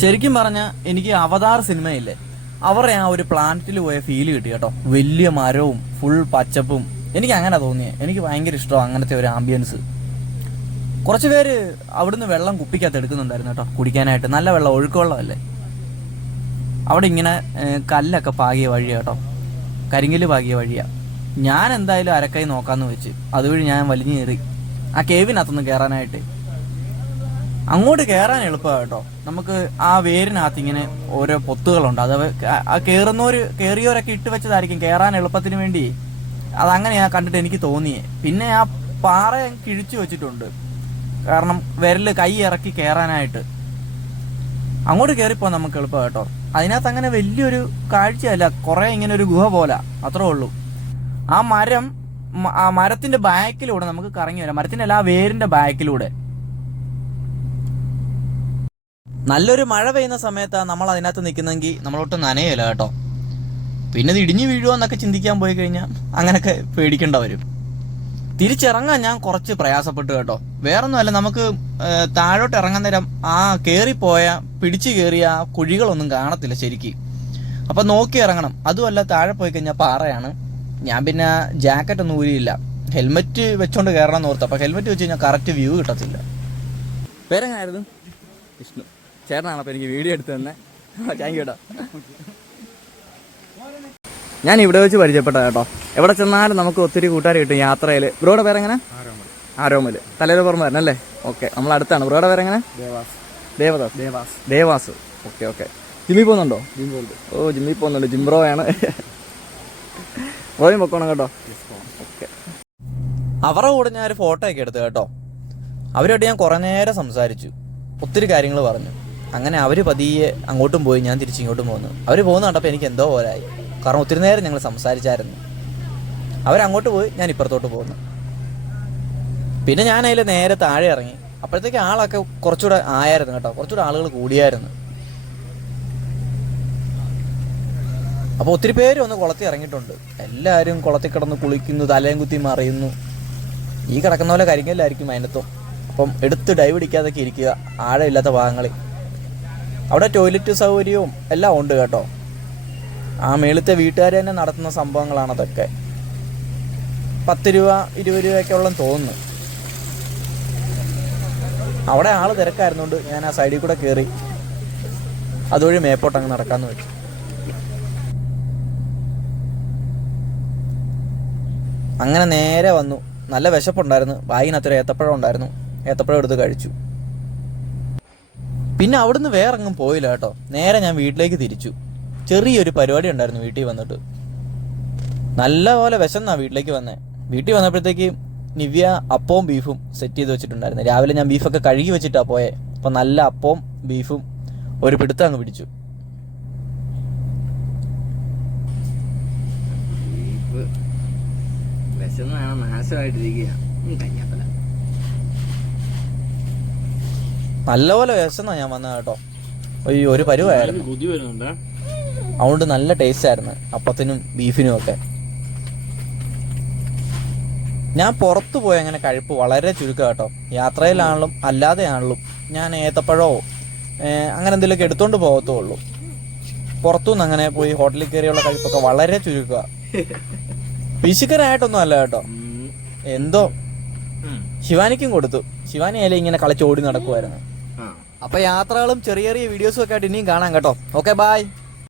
ശരിക്കും പറഞ്ഞാൽ എനിക്ക് അവതാർ സിനിമയില്ലേ, അവരുടെ ആ ഒരു പ്ലാനറ്റിൽ പോയ ഫീല് കിട്ടി കേട്ടോ. വലിയ മരവും ഫുൾ പച്ചപ്പും, എനിക്ക് അങ്ങനെ തോന്നിയേ. എനിക്ക് ഭയങ്കര ഇഷ്ടമാണ് അങ്ങനത്തെ ഒരു ആംബിയൻസ്. കുറച്ച് പേര് അവിടുന്ന് വെള്ളം കുപ്പിക്കകത്ത് എടുക്കുന്നുണ്ടായിരുന്നു കേട്ടോ, കുടിക്കാനായിട്ട്. നല്ല വെള്ളം, ഒഴുക്കുവെള്ളമല്ലേ. അവിടെ ഇങ്ങനെ കല്ലൊക്കെ പാകിയ വഴിയാ കേട്ടോ, കരിങ്കല് പാകിയ വഴിയാ. ഞാൻ എന്തായാലും അരക്കൈ നോക്കാമെന്ന് വെച്ച് അതുവഴി ഞാൻ വലിഞ്ഞു കയറി ആ കേവിനകത്തൊന്ന് കയറാനായിട്ട്. അങ്ങോട്ട് കയറാൻ എളുപ്പമാണ് കേട്ടോ. നമുക്ക് ആ വേരിനകത്ത് ഇങ്ങനെ ഓരോ പൊത്തുകളുണ്ട്. അത് ആ കയറിയവരൊക്കെ ഇട്ട് വെച്ചതായിരിക്കും കയറാൻ എളുപ്പത്തിന് വേണ്ടി. അതങ്ങനെ ഞാൻ കണ്ടിട്ട് എനിക്ക് തോന്നിയേ. പിന്നെ ആ പാറ കിഴിച്ചു വെച്ചിട്ടുണ്ട്, കാരണം വിരല് കൈ ഇറക്കി കയറാനായിട്ട്. അങ്ങോട്ട് കയറിപ്പോ നമുക്ക് എളുപ്പമാണ് കേട്ടോ. അതിനകത്ത് അങ്ങനെ വലിയൊരു കാഴ്ചയല്ല, കുറെ ഇങ്ങനെ ഒരു ഗുഹ പോലെ, അത്രേ ഉള്ളൂ. ആ മരത്തിന്റെ ബാക്കിലൂടെ നമുക്ക് കറങ്ങി വരാം. മരത്തിന്റെ അല്ല, ആ വേരിന്റെ ബാക്കിലൂടെ. നല്ലൊരു മഴ പെയ്യുന്ന സമയത്താണ് നമ്മൾ അതിനകത്ത് നിൽക്കുന്നെങ്കിൽ നമ്മളൊട്ട് നനയല്ല കേട്ടോ. പിന്നെ ഇത് ഇടിഞ്ഞു വീഴുമോ എന്നൊക്കെ ചിന്തിക്കാൻ പോയി കഴിഞ്ഞാൽ അങ്ങനെയൊക്കെ പേടിക്കേണ്ട വരും. തിരിച്ചിറങ്ങാൻ ഞാൻ കുറച്ച് പ്രയാസപ്പെട്ടു കേട്ടോ. വേറൊന്നുമല്ല, നമുക്ക് താഴോട്ട് ഇറങ്ങാൻ നേരം ആ പിടിച്ചു കയറിയ ആ കുഴികളൊന്നും കാണത്തില്ല ശരിക്ക്. അപ്പം നോക്കി ഇറങ്ങണം. അതുമല്ല, താഴെ പോയി കഴിഞ്ഞാൽ പാറയാണ്. ഞാൻ പിന്നെ ജാക്കറ്റ് ഒന്നും ഊരിയില്ല, ഹെൽമെറ്റ് വെച്ചോണ്ട് കയറണം എന്ന് ഓർത്തു. അപ്പം ഹെൽമെറ്റ് വെച്ച് കഴിഞ്ഞാൽ കറക്റ്റ് വ്യൂ കിട്ടത്തില്ല. പേരെങ്ങനായിരുന്നു? വിഷ്ണു ചേട്ടനാണ് അപ്പം എനിക്ക് വീഡിയോ എടുത്ത് തന്നെ. താങ്ക് യു കേട്ടോ. ഞാൻ ഇവിടെ വെച്ച് പരിചയപ്പെട്ട കേട്ടോ. എവിടെ ചെന്നാലും നമുക്ക് ഒത്തിരി കൂട്ടുകാർ കിട്ടും യാത്രയിൽ. ബ്രോയുടെ പേരെങ്ങനെ? ആരോമൽ. തലയിലുപുറമായിരുന്നല്ലേ? ഓക്കെ, നമ്മൾ അടുത്താണ്. ബ്രോയുടെ പേരെങ്ങനെ? ദേവാസ്. ഓക്കെ. ജിമ്മിൽ പോകുന്നുണ്ടോ? ഓ, ജിമ്മിൽ പോകുന്നുണ്ട്. ജിംബ്രോയാണ്. റോയും പൊക്കോണം കേട്ടോ. ഓക്കെ. അവരുടെ കൂടെ ഞാൻ ഒരു ഫോട്ടോ ഒക്കെ എടുത്തു കേട്ടോ. അവരോട് ഞാൻ കുറേ നേരം സംസാരിച്ചു, ഒത്തിരി കാര്യങ്ങൾ പറഞ്ഞു. അങ്ങനെ അവർ പതിയെ അങ്ങോട്ടും പോയി, ഞാൻ തിരിച്ചിങ്ങോട്ടും പോന്നു. അവർ പോകുന്ന കണ്ടപ്പോൾ എനിക്ക് എന്തോ പോലായി, കാരണം ഒത്തിരി നേരം ഞങ്ങൾ സംസാരിച്ചായിരുന്നു. അവരങ്ങോട്ട് പോയി, ഞാൻ ഇപ്പുറത്തോട്ട് പോകുന്നു. പിന്നെ ഞാൻ അതിൽ നേരെ താഴെ ഇറങ്ങി. അപ്പോഴത്തേക്ക് ആളൊക്കെ കുറച്ചുകൂടെ ആയായിരുന്നു കേട്ടോ, കുറച്ചുകൂടെ ആളുകൾ കൂടിയായിരുന്നു. അപ്പോൾ ഒത്തിരി പേര് ഒന്ന് കുളത്തിൽ ഇറങ്ങിയിട്ടുണ്ട്. എല്ലാവരും കുളത്തിൽ കിടന്ന് കുളിക്കുന്നു, തലയും കുത്തി മറിയുന്നു. ഈ കിടക്കുന്ന പോലെ കരിങ്കല്ലായിരിക്കും അതിനകത്തും. അപ്പം എടുത്ത് ഡൈവ് അടിക്കാതൊക്കെ ഇരിക്കുക ആഴമില്ലാത്ത ഭാഗങ്ങളിൽ. അവിടെ ടോയ്ലറ്റ് സൗകര്യവും എല്ലാം ഉണ്ട് കേട്ടോ. ആ മേളത്തെ വീട്ടുകാർ തന്നെ നടത്തുന്ന സംഭവങ്ങളാണ് അതൊക്കെ. 10 രൂപ 20 രൂപയൊക്കെ ഉള്ളെന്ന് തോന്നുന്നു. അവിടെ ആള് തിരക്കായിരുന്നുകൊണ്ട് ഞാൻ ആ സൈഡിൽ കൂടെ കയറി അതുവഴി മേപ്പോട്ട് അങ്ങ് നടക്കാമെന്ന് വെച്ചു. അങ്ങനെ നേരെ വന്നു. നല്ല വിശപ്പുണ്ടായിരുന്നു, ബാഗിനകത്തൊരു ഏത്തപ്പഴം ഉണ്ടായിരുന്നു. ഏത്തപ്പഴം എടുത്ത് കഴിച്ചു. പിന്നെ അവിടുന്ന് വേറെ എങ്ങും പോയില്ല കേട്ടോ. നേരെ ഞാൻ വീട്ടിലേക്ക് തിരിച്ചു. ചെറിയൊരു പരിപാടി ഉണ്ടായിരുന്നു വീട്ടിൽ വന്നിട്ട്. നല്ല പോലെ വിശന്നാ വീട്ടിലേക്ക് വന്നേ. വീട്ടിൽ വന്നപ്പോഴത്തേക്ക് നിവ്യ അപ്പവും ബീഫും സെറ്റ് ചെയ്ത് വെച്ചിട്ടുണ്ടായിരുന്നു. രാവിലെ ഞാൻ ബീഫൊക്കെ കഴുകി വെച്ചിട്ടാ പോയെ. അപ്പം നല്ല അപ്പവും ബീഫും ഒരു പിടുത്തം അങ്ങ് പിടിച്ചു. നല്ലപോലെ വിശന്നാ ഞാൻ വന്നത് കേട്ടോ. ഒരു പരുവായിരുന്നു. അതുകൊണ്ട് നല്ല ടേസ്റ്റ് ആയിരുന്നു അപ്പത്തിനും ബീഫിനും ഒക്കെ. ഞാൻ പുറത്തു പോയി അങ്ങനെ കഴിപ്പ് വളരെ ചുരുക്കം കേട്ടോ. യാത്രയിലാണെങ്കിലും അല്ലാതെയാണെങ്കിലും ഞാൻ ഏത്തപ്പഴമോ അങ്ങനെ എന്തെങ്കിലുമൊക്കെ എടുത്തോണ്ട് പോകത്തുള്ളൂ. പുറത്തുനിന്ന് അങ്ങനെ പോയി ഹോട്ടലിൽ കയറിയുള്ള കഴിപ്പൊക്കെ വളരെ ചുരുക്കുക. പിശുക്കനായിട്ടൊന്നും അല്ല കേട്ടോ. എന്തോ ശിവാനിക്കും കൊടുത്തു. ശിവാനി ആയാലും ഇങ്ങനെ കളിച്ചോടി നടക്കുമായിരുന്നു. അപ്പൊ യാത്രകളും ചെറിയ ചെറിയ വീഡിയോസും ഒക്കെ ആയിട്ട് ഇനിയും കാണാം കേട്ടോ. Okay, by.